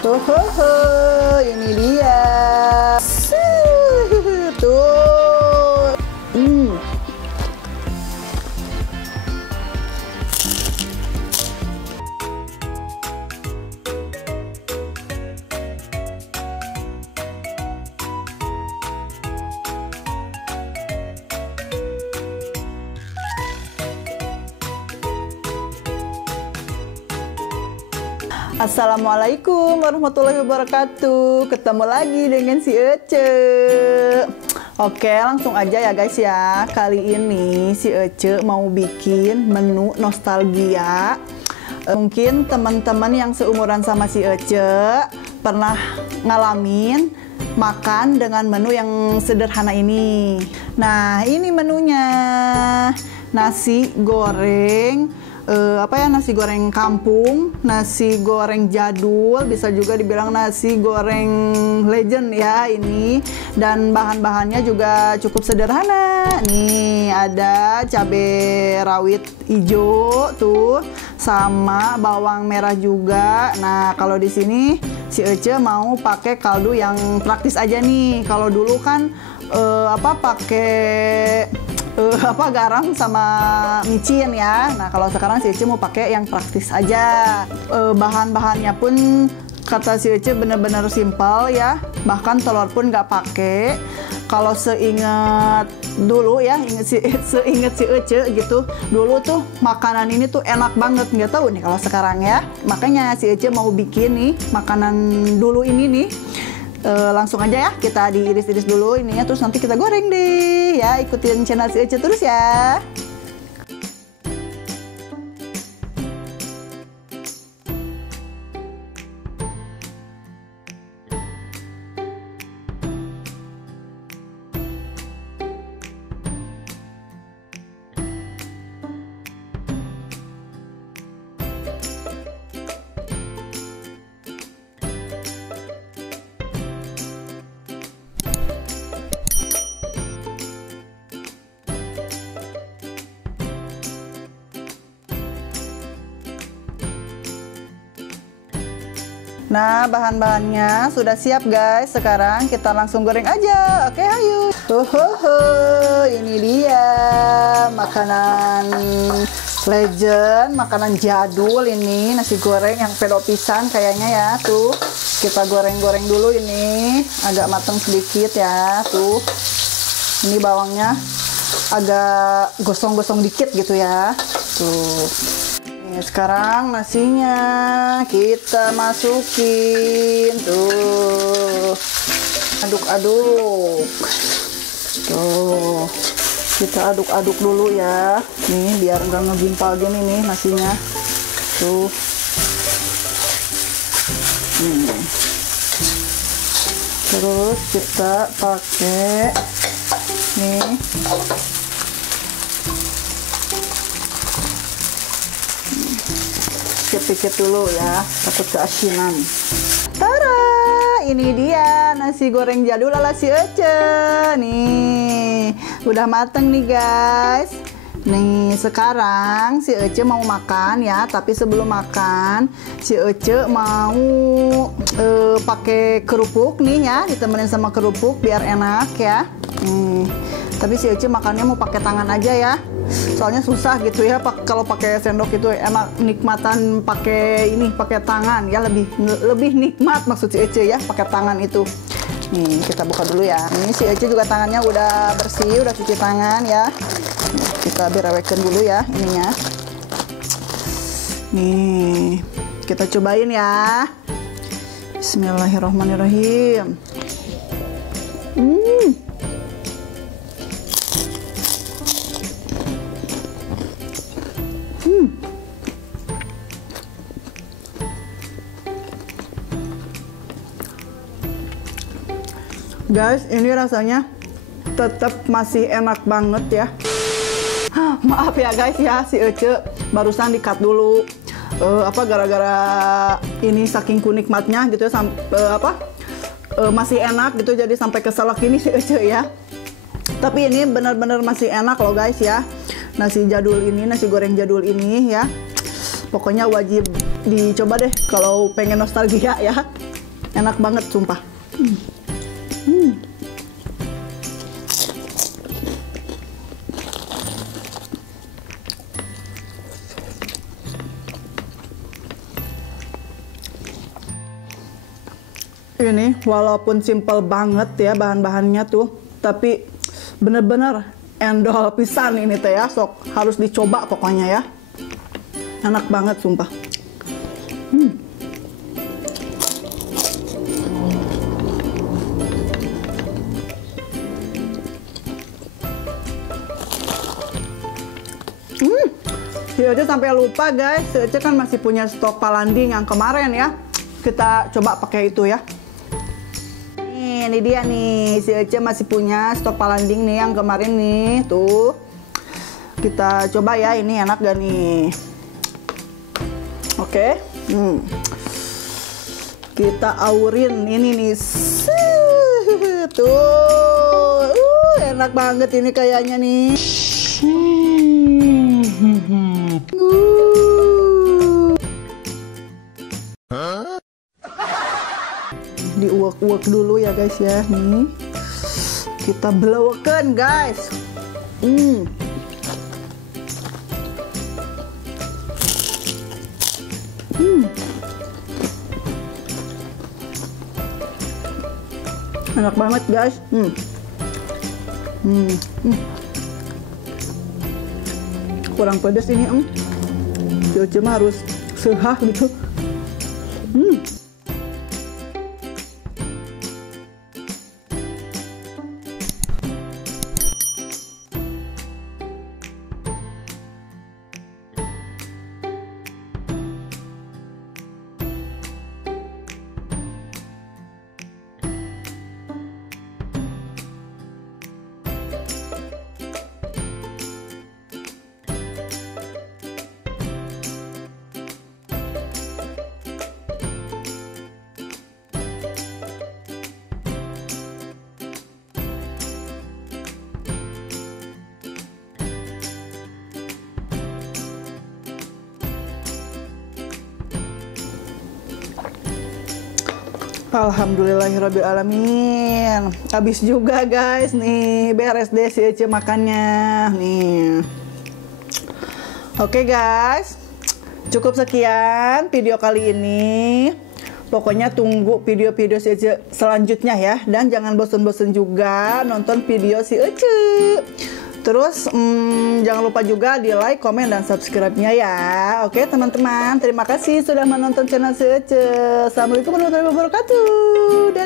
Ini dia. Tuh. Assalamualaikum warahmatullahi wabarakatuh. Ketemu lagi dengan si Ece. Oke, langsung aja ya guys ya. Kali ini si Ece mau bikin menu nostalgia. Mungkin teman-teman yang seumuran sama si Ece pernah ngalamin makan dengan menu yang sederhana ini. Nah, ini menunya. Nasi goreng nasi goreng kampung, nasi goreng jadul, bisa juga dibilang nasi goreng legend ya ini. Dan bahan-bahannya juga cukup sederhana. Nih ada cabai rawit hijau tuh, sama bawang merah juga. Nah, kalau di sini si Ece mau pakai kaldu yang praktis aja nih. Kalau dulu kan pakai garam sama micin ya. Nah, kalau sekarang si Ece mau pakai yang praktis aja. Bahan-bahannya pun kata si Ece bener-bener simpel ya. Bahkan telur pun nggak pakai. Kalau seingat dulu ya, seingat si Ece gitu, dulu tuh makanan ini tuh enak banget. Nggak tahu nih kalau sekarang ya. Makanya si Ece mau bikin nih makanan dulu ini nih. Langsung aja ya, kita diiris-iris dulu ininya, terus nanti kita goreng deh ya. Ikutin channel si Ece terus ya. Nah, bahan-bahannya sudah siap guys. Sekarang kita langsung goreng aja. Oke, ayo. Ini dia makanan legend, makanan jadul ini, nasi goreng yang pedo pisan kayaknya ya. Tuh, kita goreng-goreng dulu ini, agak matang sedikit ya. Tuh, ini bawangnya agak gosong-gosong dikit gitu ya. Tuh. Sekarang nasinya kita masukin tuh, aduk-aduk tuh, kita aduk-aduk dulu ya nih biar enggak ngegimpal gini nih nasinya tuh. Terus kita pakai nih dikit-dikit dulu ya, takut keasinan. Tada, ini dia nasi goreng jadul ala si Ece. Nih, udah mateng nih guys. Nih, sekarang si Ece mau makan ya, tapi sebelum makan si Ece mau pakai kerupuk nih ya, ditemenin sama kerupuk biar enak ya. Tapi si Ece makannya mau pakai tangan aja ya. Soalnya susah gitu ya, kalau pakai sendok itu enak, nikmatan pakai tangan ya, lebih nikmat maksud si Ece ya, pakai tangan itu. Nih, kita buka dulu ya. Ini si Ece juga tangannya udah bersih, udah cuci tangan ya. Kita berewekan dulu ya ininya. Nih, kita cobain ya. Bismillahirrahmanirrahim. Guys, ini rasanya tetap masih enak banget ya. Maaf ya guys ya, si Ece barusan di-cut dulu. Gara-gara ini saking kunikmatnya gitu ya, masih enak gitu, jadi sampai keselak ini si Ece ya. Tapi ini benar-benar masih enak loh guys ya. Nasi jadul ini, nasi goreng jadul ini ya. Pokoknya wajib dicoba deh kalau pengen nostalgia ya. Enak banget sumpah. Ini walaupun simple banget ya bahan-bahannya tuh, tapi bener-bener endol pisan ini teh ya, sok harus dicoba pokoknya ya. Enak banget sumpah. Si Ece sampai lupa guys, si Ece kan masih punya stok palanding yang kemarin ya. Kita coba pakai itu ya. Ini dia nih, si Ece masih punya stok palanding nih yang kemarin nih, tuh. Kita coba ya, ini enak gak nih? Oke. Kita aurin ini nih. Tuh. Enak banget ini kayaknya nih. Diuak-uak dulu ya guys ya, nih kita blowekan guys. Enak banget guys. Kurang pedas ini cuma harus sehah gitu. Alhamdulillahirrabbilalamin. Habis juga guys nih, beres deh si Ece makannya nih. Oke guys, cukup sekian video kali ini. Pokoknya tunggu video-video si Ece selanjutnya ya. Dan jangan bosen-bosen juga nonton video si Ece. Terus jangan lupa juga di like, komen, dan subscribe-nya ya. Oke teman-teman, terima kasih sudah menonton channel si Ece. Assalamualaikum warahmatullahi wabarakatuh.